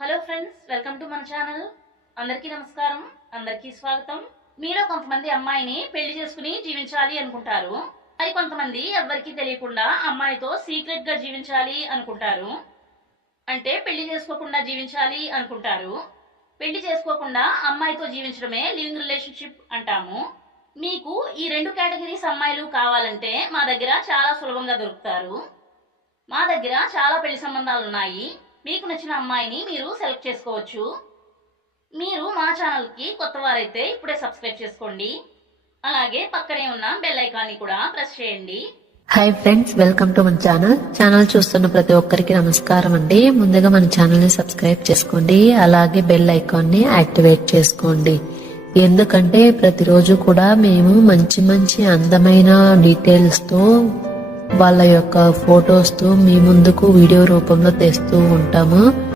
hello friends welcome to మన channel అందరికీ నమస్కారం అందరికీ స్వాగతం మీలో కొంతమంది అమ్మాయిని పెళ్లి చేసుకుని జీవించాలి అనుకుంటారు మరి కొంతమంది ఎవ్వరికీ తెలియకుండా అమ్మాయితో సీక్రెట్ గా జీవించాలి అనుకుంటారు అంటే పెళ్లి చేసుకోకుండా జీవించాలి అనుకుంటారు పెళ్లి చేసుకోకుండా అమ్మాయితో జీవించడమే లివింగ్ రిలేషన్షిప్ అంటాము మీకు ఈ రెండు కేటగిరీస్ అమ్మాయిలు కావాలంటే మా దగ్గర చాలా సులభంగా దొరుకుతారు మా దగ్గర చాలా పెళ్లి సంబంధాలు ఉన్నాయి మీకు నచ్చిన అమ్మాయిని మీరు సెలెక్ట్ చేసుకోవచ్చు మీరు మా ఛానల్కి కొత్త వారైతే ఇప్పుడే సబ్స్క్రైబ్ చేసుకోండి అలాగే పక్కనే ఉన్న బెల్ ఐకాన్ని కూడా ప్రెస్ చేయండి హాయ్ ఫ్రెండ్స్ వెల్కమ్ టు మన ఛానల్ ఛానల్ చూస్తున్న ప్రతి ఒక్కరికి నమస్కారం అండి ముందుగా మన ఛానల్ని సబ్స్క్రైబ్ చేసుకోండి అలాగే బెల్ ఐకాన్ని యాక్టివేట్ చేసుకోండి ఎందుకంటే ప్రతిరోజు కూడా మేము మంచి మంచి అందమైన డీటెయిల్స్తో వాళ్ళ యొక్క ఫొటోస్తో మీ ముందుకు వీడియో రూపంలో తెస్తూ ఉంటాము